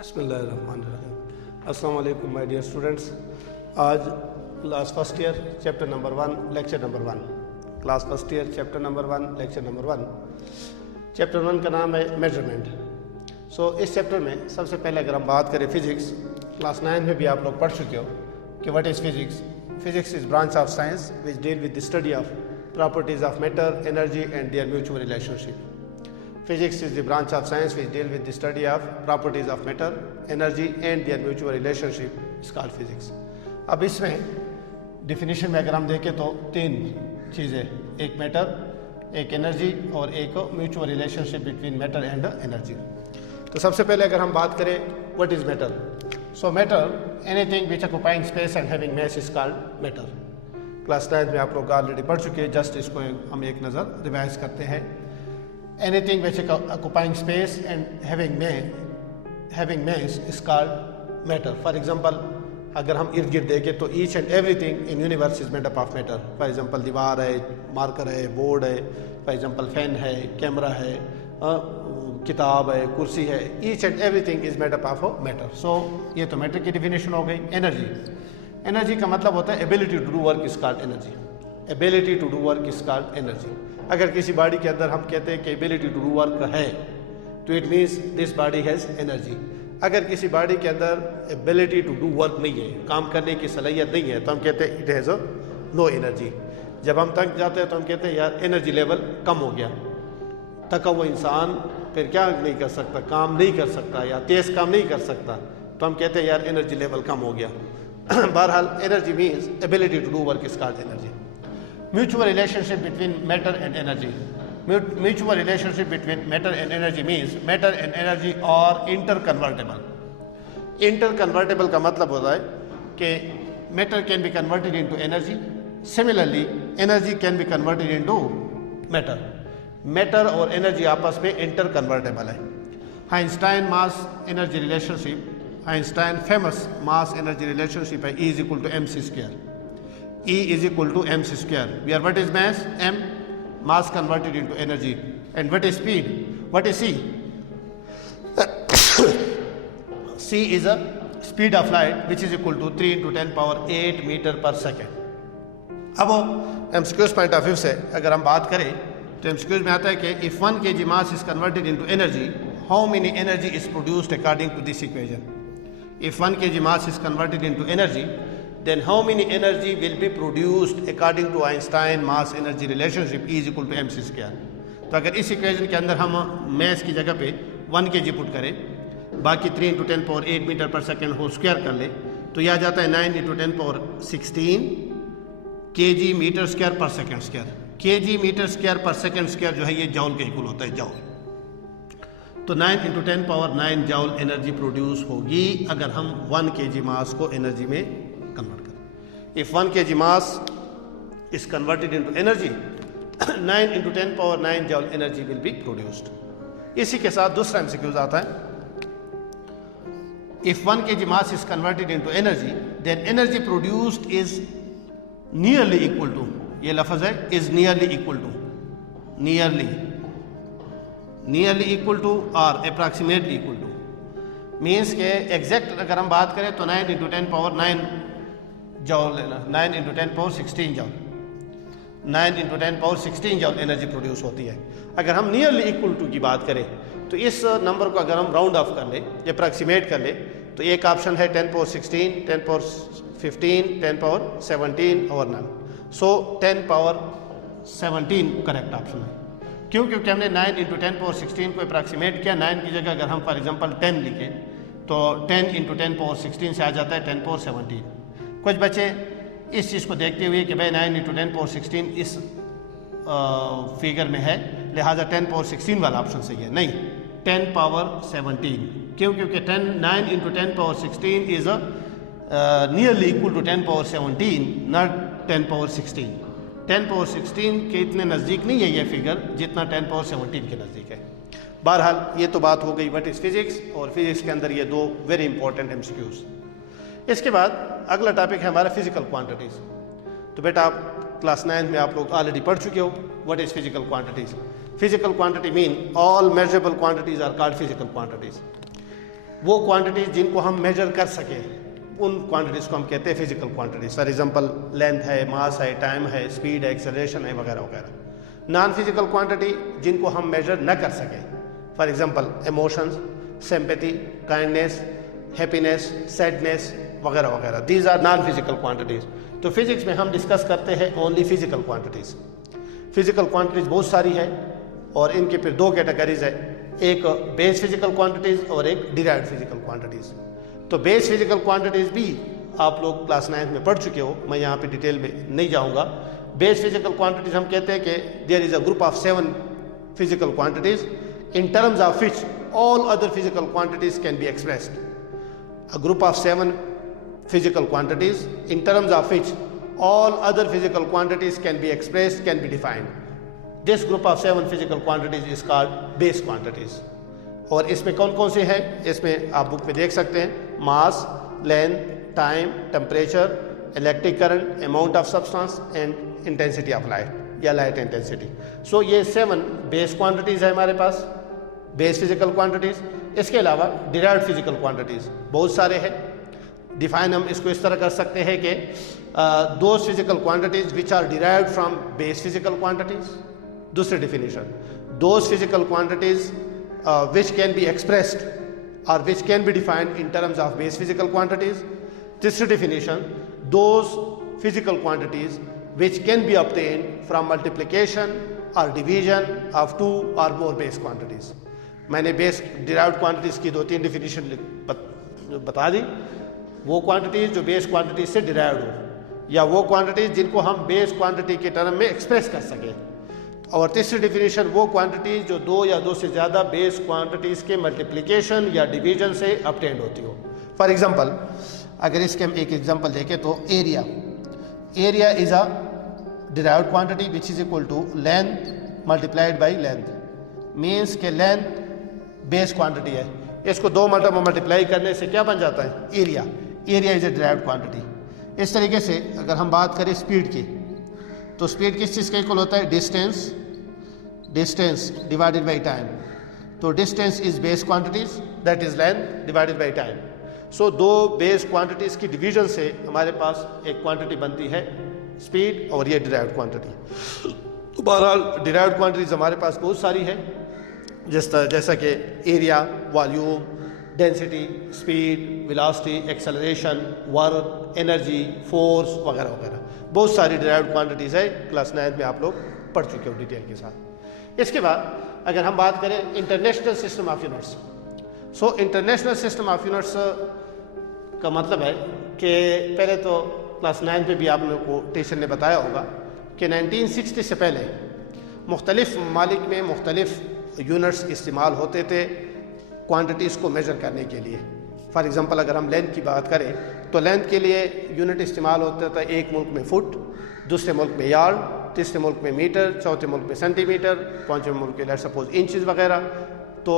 बिस्मिल्लाहिर्रहमानिर्रहीम। अस्सलाम वालेकुम माय डियर स्टूडेंट्स। आज class first year chapter number 1 lecture number 1 class first year chapter number 1 lecture number 1 chapter 1 का नाम है मेजरमेंट। इस चैप्टर में सबसे पहले अगर हम बात करें फिजिक्स, क्लास 9 में भी आप लोग पढ़ चुके हो कि what is physics. Physics is branch of science which deal with the study of properties of matter, energy and there mutual relationship. Physics is the branch of science which deal with the study of properties of matter, energy and their mutual relationship is called physics। अब इसमें definition में अगर हम देखें तो तीन चीज़ें, एक मैटर, एक एनर्जी और एक mutual relationship between matter and energy. तो सबसे पहले अगर हम बात करें what is matter, so matter anything which occupying space and having mass is called matter. Class 9 में आप लोग ऑलरेडी पढ़ चुके हैं, जस्ट इसको हम एक नज़र रिवाइज करते हैं। Anything which occupying space and having mass is called matter। For example, अगर हम इर्द गिर्द देखें तो each and everything in universe is made up of matter। For example, दीवार है, मार्कर है, बोर्ड है, for example फैन है, कैमरा है, किताब है, कुर्सी है, each and everything is made up of matter। So ये तो मैटर की डिफिनेशन हो गई। एनर्जी का मतलब होता है ability to do work is called energy. Ability to do work is called energy. अगर किसी बॉडी के अंदर हम कहते हैं कि एबिलिटी टू डू वर्क है तो it means this body has energy. अगर किसी बॉडी के अंदर एबिलिटी टू डू वर्क नहीं है, काम करने की सलाहियत नहीं है, तो हम कहते हैं इट हैज़ नो एनर्जी। जब हम थक जाते हैं तो हम कहते हैं यार एनर्जी लेवल कम हो गया। थका हुआ इंसान फिर क्या नहीं कर सकता, काम नहीं कर सकता या तेज़ काम नहीं कर सकता, तो हम कहते हैं यार एनर्जी लेवल कम हो गया। बहरहाल energy means ability to do work is called energy. Mutual relationship between matter and energy। Mutual relationship between matter and energy means matter and energy are interconvertible। Interconvertible का मतलब होता है कि matter can be converted into energy, similarly energy can be converted into matter। matter और energy आपस में interconvertible है। Einstein mass energy relationship, Einstein famous mass energy relationship है E is equal to mc square। E is equal to mc square, where what is mass? M, mass converted into energy, and what is speed? What is c? c is a speed of light which is equal to 3 into 10 power 8 meter per second। अब MCQs point of view से अगर हम बात करें तो MCQs में आता है कि if 1 kg mass is converted into energy, how many energy is produced according to this equation? If 1 kg mass is converted into energy, then how many energy will be produced according to Einstein mass energy relationship E is equal to mc square। तो अगर इस equation के अंदर हम mass की जगह पे 1 kg put करें, बाकी 3 into 10 power 8 मीटर पर सेकेंड होल स्क्वायर कर ले तो यह आ जाता है 9 into 10 power 16 kg metre square per second square. kg metre square per second square जो है ये जॉल के इक्वल होता है, जॉल। तो 9 into 10 power 9 जॉल एनर्जी प्रोड्यूस होगी अगर हम 1 kg मास को एनर्जी में कन्वर्ट करें। If 1 kg mass is converted into energy, 9 into 10 power 9 joule energy will be produced। इसी के साथ दूसरा MCQ आता है, if 1 kg mass is converted into energy, then energy produced is nearly equal to, ये लफ्ज़ है is nearly equal to, nearly equal to or approximately equal to, means के एग्जैक्ट अगर हम बात करें तो 9 into 10 power 9 जॉल लेना, 9 into 10 power 16 जॉल, 9 into 10 power 16 जॉल energy produce होती है। अगर हम नियरली इक्वल टू की बात करें तो इस नंबर को अगर हम राउंड ऑफ कर ले, अप्रॉक्सीमेट कर ले, तो एक ऑप्शन है 10 power 16, 10 power 15, 10 power 17 और नन। सो 10 power 17 करेक्ट ऑप्शन है। क्यों? क्योंकि हमने 9 into 10 power 16 को अप्रॉक्सीमेट किया। 9 की जगह अगर हम फॉर एग्जांपल 10 लिखें तो 10 into 10 power 16 से आ जाता है 10 power 17। कुछ बच्चे इस चीज़ को देखते हुए कि भाई 9 into 10 power 16 इस फिगर में है, लिहाजा 10 power 16 वाला ऑप्शन सही है। नहीं, 10 power 17। क्यों? क्योंकि 9 into 10 power 16 is nearly equal to 10 power 17, not 10 power 16। 10 power 16 के इतने नज़दीक नहीं है ये फिगर जितना 10 power 17 के नज़दीक है। बहरहाल ये तो बात हो गई व्हाट इज़ फिजिक्स, और फिजिक्स के अंदर ये दो वेरी इंपॉर्टेंट MCQs। इसके बाद अगला टॉपिक है हमारा फिजिकल क्वांटिटीज़। तो बेटा आप क्लास 9 में आप लोग ऑलरेडी पढ़ चुके हो what is physical quantities. Physical quantity mean all measurable quantities are called physical quantities. वो क्वांटिटीज जिनको हम मेजर कर सके, उन क्वांटिटीज़ को हम कहते हैं physical quantities. For example length है, मास है, टाइम है, स्पीड है, एक्सेलरेशन है, वगैरह वगैरह। नॉन फिजिकल क्वांटिटी जिनको हम मेजर न कर सके, for example emotions, sympathy, kindness, happiness, sadness, वगैरह वगैरह, these are non physical quantities. तो फिजिक्स में हम डिस्कस करते हैं only physical quantities. Physical quantities बहुत सारी है और इनके फिर दो कैटेगरीज है, एक बेस फिजिकल क्वांटिटीज और एक डिराइव्ड फिजिकल क्वांटिटीज। तो बेस फिजिकल क्वांटिटीज भी आप लोग क्लास 9 में पढ़ चुके हो, मैं यहाँ पे डिटेल में नहीं जाऊँगा। बेस फिजिकल क्वांटिटीज हम कहते हैं कि there is a group of 7 physical quantities in terms of which all other physical quantities can be expressed. A group of 7 physical quantities in terms of which all other physical quantities can be expressed, can be defined. This group of 7 physical quantities is called base quantities. और इसमें कौन कौन से हैं, इसमें आप book में देख सकते हैं, mass, length, time, temperature, electric current, amount of substance and intensity of light या लाइट इंटेंसिटी। सो ये 7 बेस क्वांटिटीज़ है हमारे पास, बेस फिजिकल क्वांटिटीज़। इसके अलावा डिराइव्ड फिजिकल क्वांटिटीज़ बहुत सारे हैं। डिफाइन हम इसको इस तरह कर सकते हैं कि those physical quantities which are derived from base physical quantities. दूसरी definition, those physical quantities which can be expressed और which can be defined in terms of base physical quantities. तीसरी definition, those physical quantities which can be obtained from multiplication और division of 2 और more base quantities. मैंने base derived quantities की 2-3 definition बता दी। वो quantities जो base quantities से derived हो, या वो क्वांटिटीज जिनको हम बेस क्वांटिटी के टर्म में एक्सप्रेस कर सकें। और तीसरी डिफिनीशन, वो क्वांटिटीज जो 2 या 2 से ज़्यादा बेस क्वांटिटीज़ के मल्टीप्लिकेशन या डिवीजन से ऑब्टेन्ड होती हो। फॉर एग्जांपल, अगर इसके हम एक एग्जांपल देखें तो area is a derived quantity which is equal to length multiplied by length. Means के लेंथ बेस क्वांटिटी है, इसको 2 मरतबा मल्टीप्लाई करने से क्या बन जाता है, area. Area is a derived quantity. इस तरीके से अगर हम बात करें स्पीड की, तो स्पीड किस चीज़ का इक्वल होता है, डिस्टेंस डिवाइडेड बाई टाइम। तो distance is base quantities, that is length divided by time. So 2 base quantities की डिवीजन से हमारे पास एक क्वांटिटी बनती है स्पीड, और ये डिराइव्ड क्वांटिटी। तो बहरहाल डिराइव्ड क्वांटिटीज हमारे पास बहुत सारी है, जैसा कि area, volume, density, speed, velocity, acceleration, work, energy, force, वगैरह वगैरह। बहुत सारी डिराइव्ड क्वांटिटीज़ है, क्लास 9 में आप लोग पढ़ चुके हो डिटेल के साथ। इसके बाद अगर हम बात करें international system of units, so international system of units का मतलब है कि पहले तो क्लास 9 पे भी आप लोगों को टीचर ने बताया होगा कि 1960 से पहले मुख्तलिफ ममालिक में मुख्तलिफ यूनिट्स इस्तेमाल होते थे क्वांटिटीज़ को मेज़र करने के लिए। फॉर एग्ज़ाम्पल अगर हम लेंथ की बात करें तो लेंथ के लिए यूनिट इस्तेमाल होता था, एक मुल्क में फुट, दूसरे मुल्क में यार्ड, तीसरे मुल्क में मीटर, चौथे मुल्क में सेंटीमीटर, पाँचवें मुल्क में लेट्स सपोज इंचज़ वगैरह। तो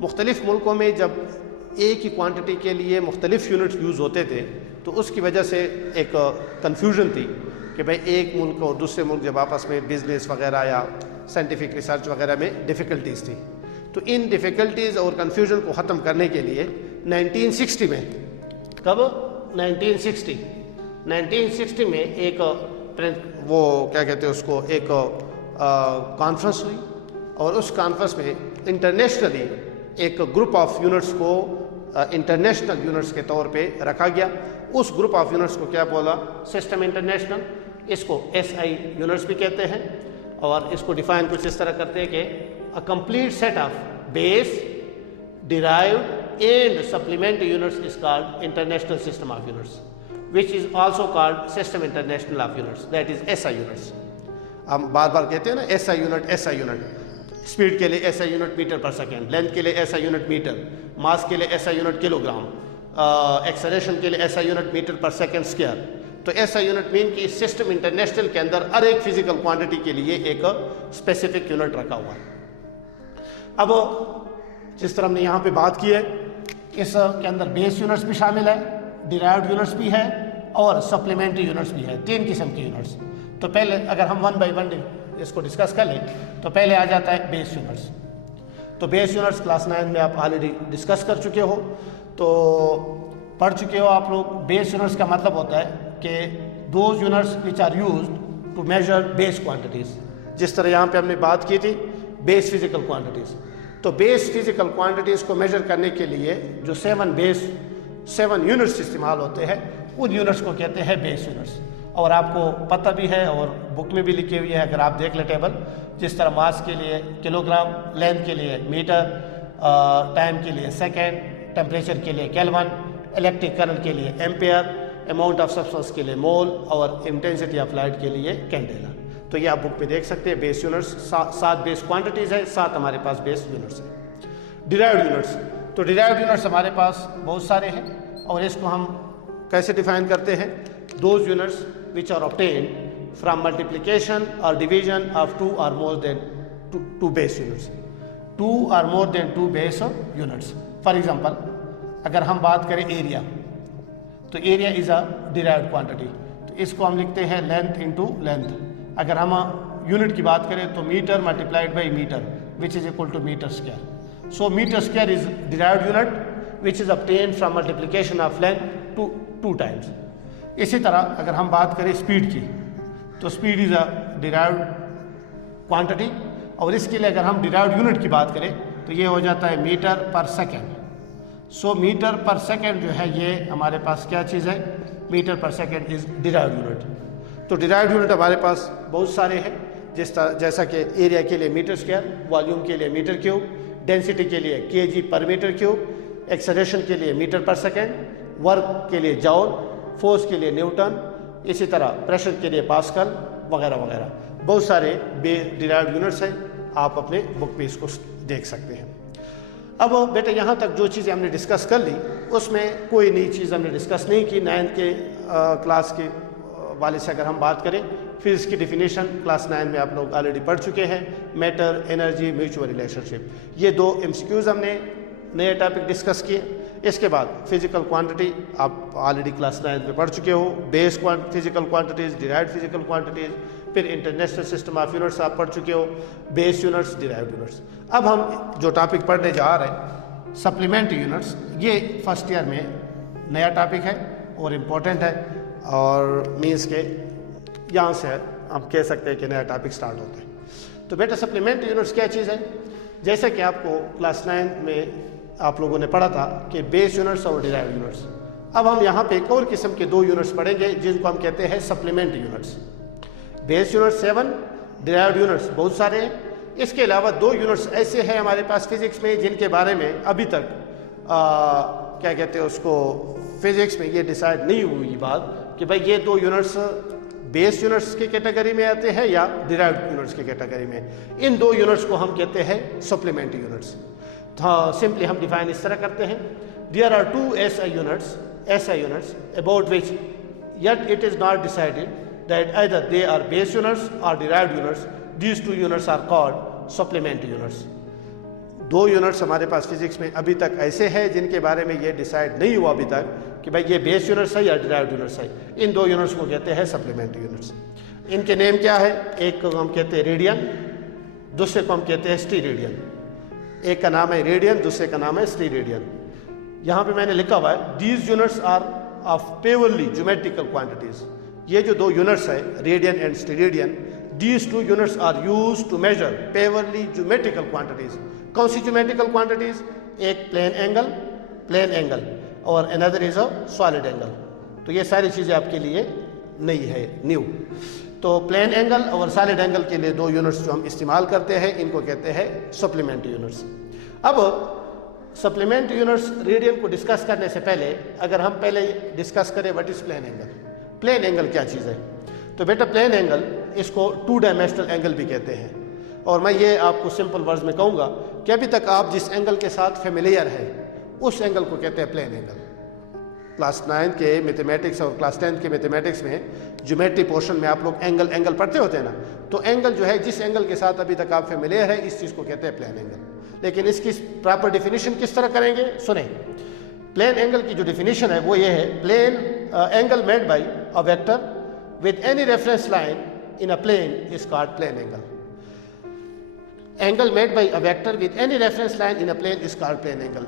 मुख्तलिफ मुल्कों में जब एक ही क्वांटिटी के लिए मुख्तलिफ यूनिट्स यूज़ होते थे तो उसकी वजह से एक कन्फ्यूजन थी कि भाई एक मुल्क और दूसरे मुल्क जब आपस में बिजनेस वगैरह या साइंटिफिक रिसर्च वगैरह में डिफ़िकल्टीज़ थी, तो इन डिफ़िकल्टीज़ और कन्फ्यूजन को ख़त्म करने के लिए 1960 में, कब 1960 में एक वो क्या कहते हैं उसको, एक कॉन्फ्रेंस हुई और उस कॉन्फ्रेंस में इंटरनेशनली एक ग्रुप ऑफ यूनिट्स को इंटरनेशनल यूनिट्स के तौर पे रखा गया। उस ग्रुप ऑफ यूनिट्स को क्या बोला, सिस्टम इंटरनेशनल। इसको SI यूनिट्स भी कहते हैं और इसको डिफाइन कुछ इस तरह करते हैं कि a complete set of base, derived and supplementary units is called international system of units, which is also called system international of units, that is SI units. हम बार बार कहते हैं ना SI unit, SI unit. Speed के लिए SI unit metre पर second, length के लिए SI unit metre, मास के लिए SI यूनिट किलोग्राम, एक्सेलरेशन के लिए SI यूनिट मीटर पर सेकेंड स्क्वायर। तो SI यूनिट मीन कि सिस्टम इंटरनेशनल के अंदर हर एक फिजिकल क्वांटिटी के लिए एक स्पेसिफिक यूनिट रखा हुआ है। अब जिस तरह हमने यहाँ पे बात की है, इसके अंदर बेस यूनिट्स भी शामिल है, डिराइव्ड यूनिट्स भी है और सप्लीमेंट्री यूनिट्स भी है, 3 किस्म की यूनिट्स। तो पहले अगर हम 1 by 1 इसको डिस्कस कर लें तो पहले आ जाता है बेस यूनिट्स। तो तो बेस यूनिट्स क्लास 9 में आप ऑलरेडी डिस्कस कर चुके हो, तो पढ़ चुके हो आप लोग। बेस यूनिट्स का मतलब होता है कि those units which are used to measure base quantities. जिस तरह यहाँ पे हमने बात की थी बेस फिजिकल क्वांटिटीज़, तो बेस फिजिकल क्वांटिटीज़ को मेजर करने के लिए जो 7 यूनिट्स इस्तेमाल होते हैं उन यूनिट्स को कहते हैं बेस यूनिट्स। और आपको पता भी है और बुक में भी लिखी हुई है, अगर आप देख ले टेबल, जिस तरह मास के लिए किलोग्राम, लेंथ के लिए मीटर, टाइम के लिए सेकेंड, टेम्परेचर के लिए केल्विन, इलेक्ट्रिक करंट के लिए एम्पेयर, अमाउंट ऑफ सब्सटेंस के लिए मोल और इंटेंसिटी ऑफ लाइट के लिए कैंडेला। तो ये आप बुक में देख सकते हैं। बेस यूनिट्स 7 बेस क्वांटिटीज़ है, 7 हमारे पास बेस यूनिट्स है। डिराइव्ड यूनिट्स, तो डिराइव्ड यूनिट्स हमारे पास बहुत सारे हैं और इसको हम कैसे डिफाइन करते हैं? Those units which are obtained from multiplication or division of 2 or more than 2 base units. 2 or more than 2 base units. For example, अगर हम बात करें एरिया, तो area is a derived quantity, तो इसको हम लिखते हैं लेंथ इंटू लेंथ। अगर हम यूनिट की बात करें तो metre multiplied by metre which is equal to metre square. So metre square is derived unit which is obtained from multiplication of length 2 times. इसी तरह अगर हम बात करें स्पीड की, तो speed is a derived quantity, और इसके लिए अगर हम डिराइव्ड यूनिट की बात करें तो ये हो जाता है मीटर पर सेकेंड। सो मीटर पर सेकेंड जो है ये हमारे पास क्या चीज़ है? मीटर पर सेकेंड इज डिराइव्ड यूनिट। तो डिराइव्ड यूनिट हमारे पास बहुत सारे हैं, जैसा कि एरिया के लिए मीटर स्क्वायर, वॉल्यूम के लिए मीटर क्यूब, डेंसिटी के लिए kg पर मीटर क्यूब, एक्सेलरेशन के लिए मीटर पर सेकेंड, वर्क के लिए जॉल, फोर्स के लिए न्यूटन, इसी तरह प्रेशर के लिए पास्कल वगैरह वगैरह। बहुत सारे डिराइव्ड यूनिट्स हैं, आप अपने बुक पे इसको देख सकते हैं। अब बेटे यहाँ तक जो चीज़ें हमने डिस्कस कर ली उसमें कोई नई चीज़ हमने डिस्कस नहीं की। 9th के क्लास के वाले से अगर हम बात करें, फिजिक्स की डिफिनेशन क्लास 9 में आप लोग ऑलरेडी पढ़ चुके हैं। मैटर, एनर्जी, म्यूचुअल रिलेशनशिप, ये 2 MCQs हमने नए टॉपिक डिस्कस किए। इसके बाद फिजिकल क्वांटिटी आप ऑलरेडी क्लास 9 में पढ़ चुके हो। Base physical quantities, derived physical quantities, फिर इंटरनेशनल सिस्टम ऑफ यूनिट्स आप पढ़ चुके हो, बेस यूनिट्स, डिराइव्ड यूनिट्स। अब हम जो टॉपिक पढ़ने जा रहे हैं सप्लीमेंट्री यूनिट्स, ये फर्स्ट ईयर में नया टॉपिक है और इम्पोर्टेंट है, और मीन्स के यहाँ से हम कह सकते हैं कि नया टॉपिक स्टार्ट होता है। तो बेटा सप्लीमेंट्री यूनिट्स क्या चीज़ है? जैसे कि आपको क्लास 9 में आप लोगों ने पढ़ा था कि बेस यूनिट्स और डिराइव्ड यूनिट्स। अब हम यहाँ पे एक और किस्म के 2 यूनिट्स पढ़ेंगे जिनको हम कहते हैं supplementary units. Base units 7, derived units बहुत सारे हैं। इसके अलावा 2 यूनिट्स ऐसे हैं हमारे पास फिजिक्स में जिनके बारे में अभी तक क्या कहते हैं उसको, फिजिक्स में ये डिसाइड नहीं हुई बात कि भाई ये 2 यूनिट्स बेस यूनिट्स की कैटेगरी में आते हैं या डिराइव्ड यूनिट्स की कैटेगरी में। इन 2 यूनिट्स को हम कहते हैं सप्लीमेंट्री यूनिट्स। तो सिंपली हम डिफाइन इस तरह करते हैं, there are 2 SI units about which yet it is not decided that either they are base units or derived units. These 2 units are called supplementary units. 2 units हमारे पास physics में अभी तक ऐसे हैं जिनके बारे में ये डिसाइड नहीं हुआ अभी तक कि भाई ये बेस यूनिट्स है या डिराइव्ड यूनिट्स है। इन 2 यूनिट्स को कहते हैं सप्लीमेंट्री यूनिट्स। इनके नेम क्या है? एक को हम कहते हैं रेडियन, दूसरे को हम कहते हैं स्टीरेडियन। एक का नाम है रेडियन, दूसरे का नाम है स्टीरेडियन। यहाँ पे मैंने लिखा हुआ है these units are of purely geometrical quantities. ये जो 2 यूनिट्स है radian and steradian, these 2 units are used to measure purely geometrical quantities. कौन सी ज्योमेट्रिकल क्वांटिटीज? एक प्लेन एंगल और another is a solid angle. तो ये सारी चीज़ें आपके लिए नई है, न्यू। तो प्लेन एंगल और सॉलिड एंगल के लिए 2 यूनिट्स जो हम इस्तेमाल करते हैं इनको कहते हैं सप्लीमेंट्री यूनिट्स। अब सप्लीमेंट्री यूनिट्स रेडियन को डिस्कस करने से पहले अगर हम पहले डिस्कस करें what is plane angle. Plane angle क्या चीज़ है? तो बेटा प्लेन एंगल इसको 2 डायमेंशनल एंगल भी कहते हैं। और मैं ये आपको सिंपल वर्ड्स में कहूँगा कि अभी तक आप जिस एंगल के साथ फेमिलियर है उस एंगल को कहते हैं प्लेन एंगल। क्लास 9 के मैथमेटिक्स और क्लास 10 के मैथमेटिक्स में ज्योमेट्री पोर्शन में आप लोग एंगल पढ़ते होते हैं ना, तो एंगल जो है जिस एंगल के साथ अभी तक आप फेमिलियर है इस चीज़ को कहते हैं प्लेन एंगल। लेकिन इसकी प्रॉपर डिफिनीशन किस तरह करेंगे सुने। प्लेन एंगल की जो डिफिनीशन है वो ये है, plane angle made by a vector with any reference line in a plane is called plane angle. Angle made by a vector with any reference line in a plane is called plane angle.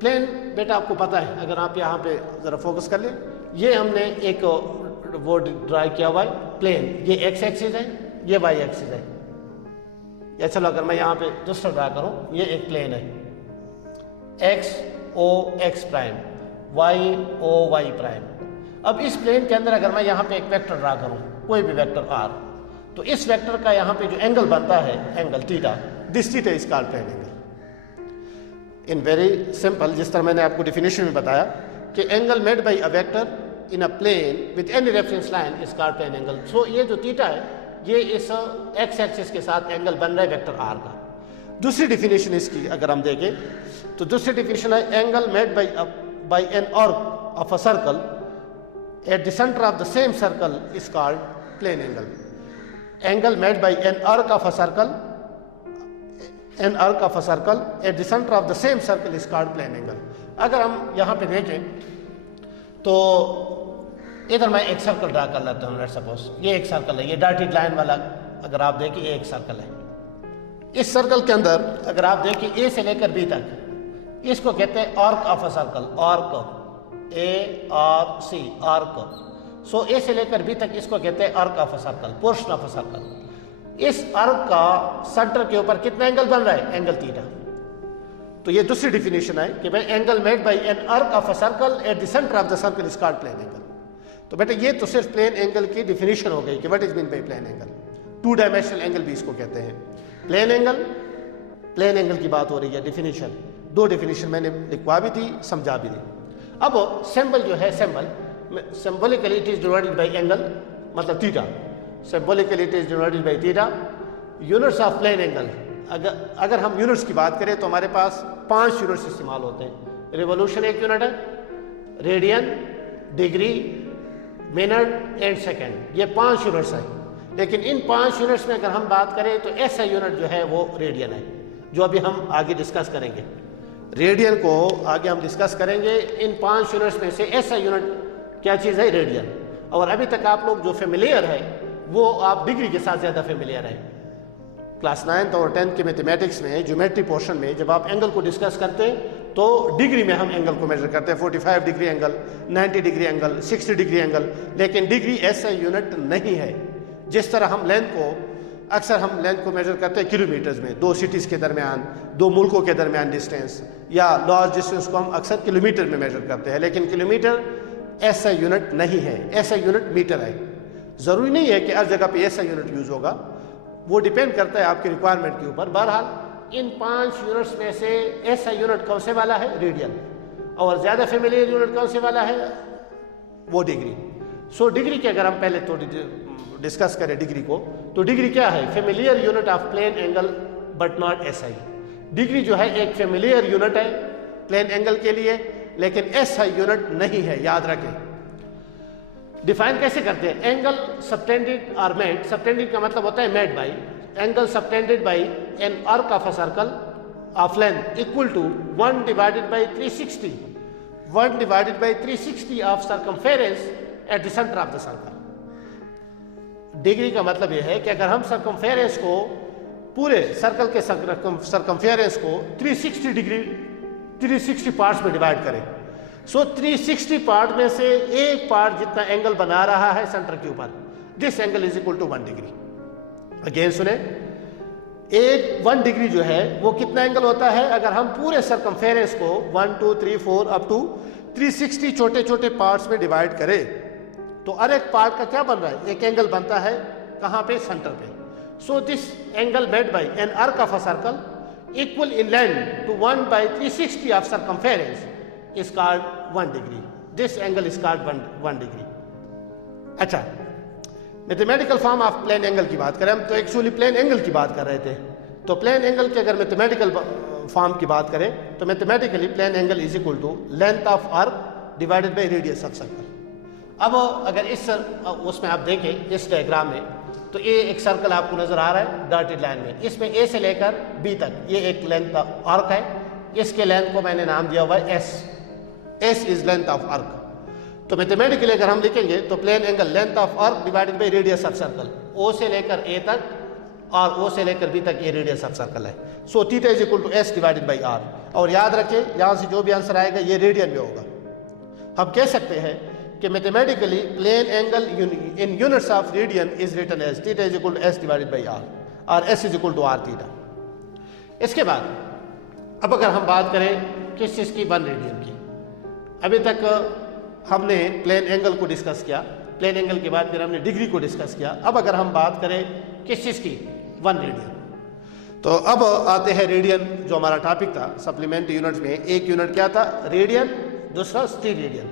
Plane बेटा आपको पता है, अगर आप यहाँ पे जरा focus कर ले, ये हमने एक वो ड्रा किया हुआ है प्लेन, ये एक्स एक्सिस है, ये वाई एक्सिस है। या चलो अगर मैं यहाँ पे दूसरा ड्रा करूँ, ये एक प्लेन है, X O X prime, Y O Y prime. अब इस प्लेन के अंदर अगर मैं यहाँ पे एक वेक्टर ड्रा करूँ, कोई भी वेक्टर आर, तो इस वेक्टर का यहाँ पे जो एंगल बनता है, angle theta, this theta is called plane angle. In very simple, जिस तरह मैंने आपको डिफिनेशन में बताया कि angle made by a vector in a plane with any reference line is called plane angle. So ये जो थीटा है, ये इस एक्स एक्सिस के साथ एंगल बन रहा है वेक्टर आर का। दूसरी डिफिनेशन इसकी अगर हम देखें, तो दूसरी डिफिनेशन है angle made by an arc of a circle at the centre of the same circle is called plane angle. Angle made by an arc of a circle at the centre of the same circle is called plane angle. अगर हम यहाँ पे देखें तो इधर मैं एक circle draw कर लेता हूँ, लेट्स सपोज ये एक सर्कल है, ये डॉटेड लाइन वाला अगर आप देखिए ये एक सर्कल है। इस सर्कल के अंदर अगर आप देखिए ए से लेकर बी तक, इसको कहते हैं arc of a circle, arc A R C, arc. So A से लेकर बी तक इसको कहते हैं arc of a circle, portion of a circle. इस आर्क का सेंटर के ऊपर कितना एंगल बन रहा है, एंगल थीटा। तो ये दूसरी डिफिनेशन है कि भाई angle made by an arc of a circle at the centre of the circle is called plane angle. तो बेटा ये तो सिर्फ प्लेन एंगल की डिफिनेशन हो गई कि what is mean by plane angle. Two dimensional angle भी इसको कहते हैं। प्लेन एंगल की बात हो रही है, डिफिनेशन, दो डिफिनेशन मैंने लिखवा भी थी, समझा भी दी। अब सिंबल जो है, symbolically it is divided by angle, मतलब theta. Symbolically it is divided by theta. Units of plane angle, अगर हम यूनिट्स की बात करें तो हमारे पास 5 यूनिट्स इस्तेमाल होते हैं। रिवोल्यूशन एक यूनिट है, radian, degree, minute and second, ये 5 यूनिट्स हैं। लेकिन इन 5 यूनिट्स में अगर हम बात करें तो ऐसा यूनिट जो है वो रेडियन है, जो अभी हम आगे डिस्कस करेंगे। रेडियन को आगे हम डिस्कस करेंगे। इन 5 यूनिट्स में से ऐसा यूनिट क्या चीज़ है, रेडियन। और अभी तक आप लोग जो फेमिलियर है वो आप डिग्री के साथ ज़्यादा फेमिलियर है। क्लास 9th और 10th के मैथमेटिक्स में ज्योमेट्री पोर्शन में जब आप एंगल को डिस्कस करते हैं तो डिग्री में हम एंगल को मेजर करते हैं, 45 degree angle, 90 degree angle, 60 degree angle. लेकिन डिग्री ऐसा यूनिट नहीं है। जिस तरह हम लेंथ को, अक्सर हम लेंथ को मेजर करते हैं किलोमीटर्स में, 2 सिटीज़ के दरमियान, 2 मुल्कों के दरमियान डिस्टेंस, या लॉन्ग डिस्टेंस को हम अक्सर किलोमीटर में मेजर करते हैं। लेकिन किलोमीटर ऐसा यूनिट नहीं है, ऐसा यूनिट मीटर है। ज़रूरी नहीं है कि हर जगह पे ऐसा यूनिट यूज़ होगा, वो डिपेंड करता है आपकी रिक्वायरमेंट के ऊपर। बहरहाल इन 5 यूनिट्स में से ऐसा यूनिट कौन से वाला है, रेडियन। और ज़्यादा फेमिलियर यूनिट कौन से वाला है, वो डिग्री। सो डिग्री के अगर हम पहले तो डिस्कस करें डिग्री को, तो डिग्री क्या है, familiar unit of plane angle but not SI. Degree जो है एक फेमिलियर यूनिट है प्लेन एंगल के लिए, लेकिन एसआई यूनिट नहीं है, याद रखें। डिफाइन कैसे करते हैं, एंगल सबटेंडेड और मेड। सबटेंडेड का मतलब होता है made by, angle subtended by an arc of a circle of length equal to 1 divided by 360, 1 divided by 360 of circumference at the centre of the circle. Degree का मतलब यह है कि अगर हम सर्कमफेरेंस को, पूरे सर्कल के सर्कमफेरेंस को 360 डिग्री, 360 पार्ट्स में डिवाइड करें, सो 360 पार्ट में से एक पार्ट जितना एंगल बना रहा है सेंटर के ऊपर, this angle is equal to 1 degree. Again सुने, एक 1 डिग्री जो है वो कितना एंगल होता है, अगर हम पूरे सर्कमफेरेंस को 1 2 3 4 अप टू 360 छोटे छोटे पार्ट्स में डिवाइड करें, तो हर एक पार्ट का क्या बन रहा है, एक एंगल बनता है, कहाँ पे, सेंटर पे। So this angle made by an arc of a circle equal in length to 1 by 360 of circumference is called 1 degree. This angle is called 1 degree. अच्छा, mathematical form of plane angle की बात करें हम, तो actually plane angle की बात कर रहे थे। तो प्लेन एंगल की अगर मैथमेटिकल फॉर्म की बात करें तो mathematically plane angle is equal to length of arc divided by radius of circle. अब अगर इस उसमें आप देखें इस डायग्राम में, तो ये एक सर्कल आपको नजर आ रहा है डॉटेड लाइन में, इसमें ए से लेकर बी तक ये एक लेंथ आर्क है। इसके लेंथ को मैंने नाम दिया हुआ है S. S is length of arc. तो मैथमेटिकली अगर हम लिखेंगे तो plane angle length of arc divided by radius of circle, O से लेकर ए तक और ओ से लेकर बी तक ये रेडियस ऑफ सर्कल है। So theta is equal to S divided by R. और याद रखें यहाँ से जो भी आंसर आएगा ये रेडियन में होगा। हम कह सकते हैं कि mathematically plane angle in units of radian is written as theta is equal to S divided by R और S is equal to R theta. इसके बाद अब अगर हम बात करें किस चीज़ की, 1 रेडियन की। अभी तक हमने प्लेन एंगल को डिस्कस किया, प्लेन एंगल के बाद फिर हमने डिग्री को डिस्कस किया। अब अगर हम बात करें किस चीज़ की, 1 रेडियन, तो अब आते हैं रेडियन जो हमारा टॉपिक था सप्लीमेंट्री यूनिट्स में। एक यूनिट क्या था, रेडियन, दूसरा स्टीरेडियन।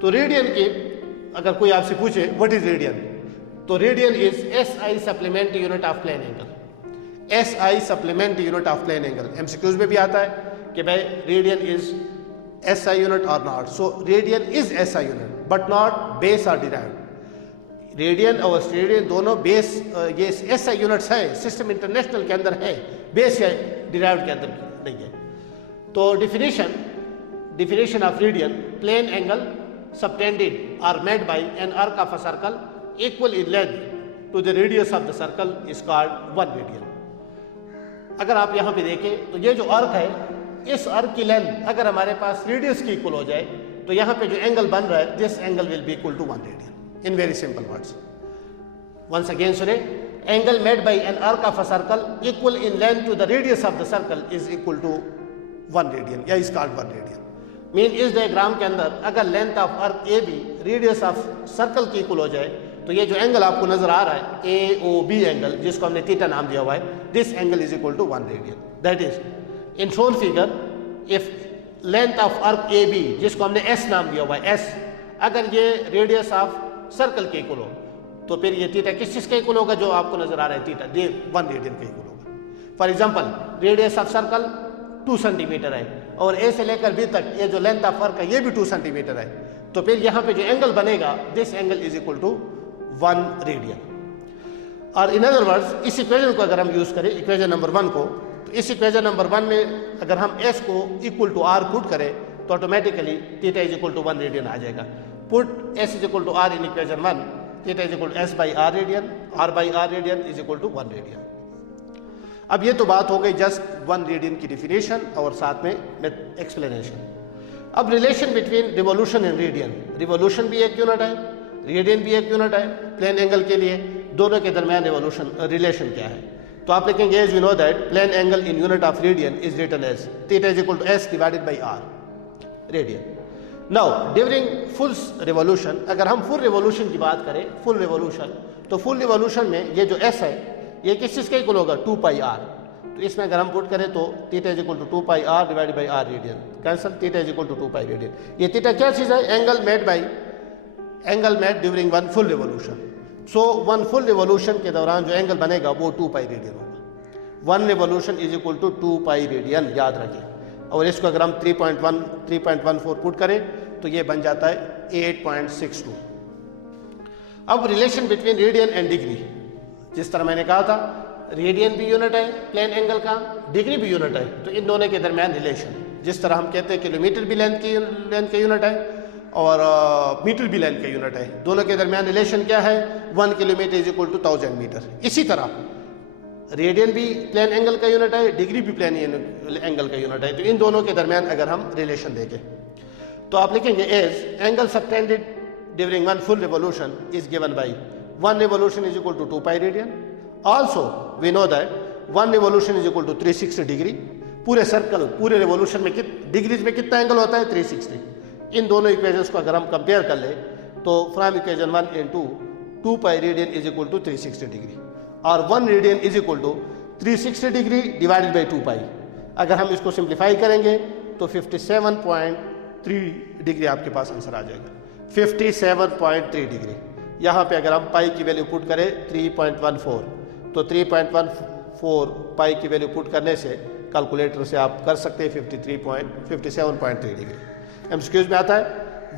तो रेडियन की अगर कोई आपसे पूछे व्हाट इज रेडियन, तो radian is SI supplementary unit of plane angle. SI supplementary unit of plane angle. MCQs में भी आता है कि भाई रेडियन इज SI यूनिट और not. So radian is SI unit but not base और derived. Radian और स्टेरेडियन दोनों बेस ये SI यूनिट्स है, सिस्टम इंटरनेशनल के अंदर है, बेस या डिराइव्ड के अंदर नहीं है। तो definition of radian, plane angle subtended or made by an arc of a circle equal in length to the radius of the circle is called 1 radian। अगर आप यहाँ पे देखें तो ये जो आर्क है, इस आर्क की लेंथ अगर हमारे पास रेडियस की इक्वल हो जाए तो यहाँ पे जो एंगल बन रहा है, this angle will be equal to 1 radian in very simple words. Once again सुने, angle made by an arc of a circle equal in length to the radius of the circle is equal to 1 radian या is called 1 radian. Mean इस diagram के अंदर अगर length of arc AB radius of circle की equal हो जाए तो ये जो एंगल आपको नजर आ रहा है AOB एंगल, जिसको हमने थीटा नाम दिया हुआ है, this angle is equal to 1 radian. That is in shown figure if length of arc AB, जिसको हमने S नाम दिया हुआ है, S, अगर ये रेडियस ऑफ सर्कल के इक्वल हो तो फिर ये थीटा किस चीज के इक्वल होगा, जो आपको नजर आ रहा है थीटा 1 रेडियन के इक्वल होगा। For example radius of circle 2 centimetre है और A से लेकर B तक ये जो लेंथ ऑफ आर्क है ये भी 2 सेंटीमीटर है, तो फिर यहाँ पे जो एंगल बनेगा, this angle is equal to 1 radian. और इन अदर वर्ड्स इस इक्वेशन को अगर हम यूज करें, इक्वेशन नंबर 1 को, तो इस इक्वेशन नंबर 1 में अगर हम S को इक्वल टू R पुट करें तो automatically theta is equal to 1 radian आ जाएगा। Put S is equal to R in equation 1, theta is equal to S by R radian, R by R radian is equal to 1 radian. अब ये तो बात हो गई जस्ट 1 रेडियन की definition और साथ में एक्सप्लेनेशन। अब relation between revolution and radian. Revolution भी एक यूनिट है, रेडियन भी एक यूनिट है प्लेन एंगल के लिए, दोनों के दरमियान रिलेशन क्या है। तो आप लिखेंगे as we know that plane angle in unit of radian is written as theta is equal to S divided by R radian. Now during full revolution, अगर हम फुल रिवोल्यूशन की बात करें, फुल रिवोल्यूशन, तो फुल रिवोल्यूशन में ये जो S है ये किस चीज़ का इक्वल होगा, 2 पाई R। तो इसमें अगर हम पुट करें तो theta is equal to 2 pi R divided by R radian, cancel, theta is equal to 2 pi radian. ये थीटा क्या चीज़ है, angle made during 1 full revolution. So 1 full revolution के दौरान जो एंगल बनेगा वो 2 पाई रेडियन होगा। 1 revolution is equal to 2 pi radian, याद रखें। और इसको अगर हम 3.14 पुट करें तो ये बन जाता है 8.62। अब relation between radian and degree, जिस तरह मैंने कहा था रेडियन भी यूनिट है प्लेन एंगल का, डिग्री भी यूनिट है, तो इन दोनों के दरमियान रिलेशन, जिस तरह हम कहते हैं किलोमीटर भी लेंथ के यूनिट है और मीटर भी लेंथ का यूनिट है, दोनों के दरमियान रिलेशन क्या है, 1 kilometre is equal to 1000 metre. इसी तरह रेडियन भी प्लेन एंगल का यूनिट है, डिग्री भी प्लेन एंगल का यूनिट है, तो इन दोनों के दरमियान अगर हम रिलेशन देखें तो आप लिखेंगे as angle subtended during 1 full revolution is given by 1 revolution is equal to 2 pi radian. Also, we know that 1 revolution is equal to 360 degree. पूरे सर्कल, पूरे रिवोल्यूशन में डिग्रीज में कितना एंगल होता है, 360। इन दोनों इक्वेशंस को अगर हम कंपेयर कर ले तो from equation 1 into 2 pi radian is equal to 360 degree और 1 radian is equal to 360 degree divided by 2 pi. अगर हम इसको सिंप्लीफाई करेंगे तो 57.3 डिग्री आपके पास आंसर आ जाएगा, 57.3 डिग्री। यहाँ पे अगर हम पाई की वैल्यू पुट करें 3.14 तो 3.14 पाई की वैल्यू पुट करने से कैलकुलेटर से आप कर सकते हैं 57.3 डिग्री। एमसीक्यूज में आता है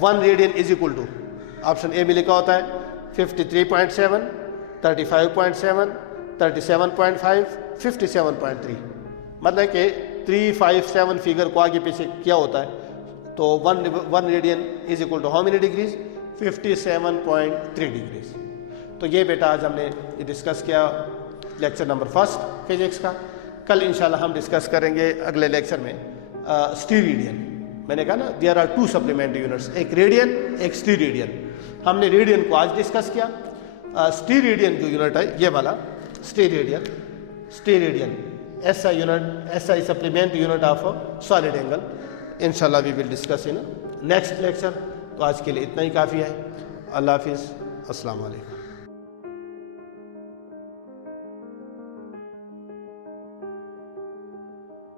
1 radian is equal to, option A में लिखा होता है 53.7, 35.7, 37.5, 57.3। मतलब कि 357 फिगर को आगे पीछे क्या होता है तो 1 radian is equal to how many degrees, 57.3 degrees. तो ये बेटा आज हमने डिस्कस किया लेक्चर नंबर फर्स्ट फिजिक्स का। कल इंशाल्लाह हम डिस्कस करेंगे अगले लेक्चर में स्टीरेडियन। मैंने कहा ना देयर आर 2 सप्लीमेंट्री यूनिट्स, एक रेडियन एक स्टीरेडियन। हमने रेडियन को आज डिस्कस किया। स्टीरेडियन जो यूनिट है ये वाला steradian SI unit, SI supplementary unit of solid angle. इंशाल्लाह we will discuss in next lecture. तो आज के लिए इतना ही काफ़ी है। अल्लाह हाफिज़, अस्सलाम वालेकुम।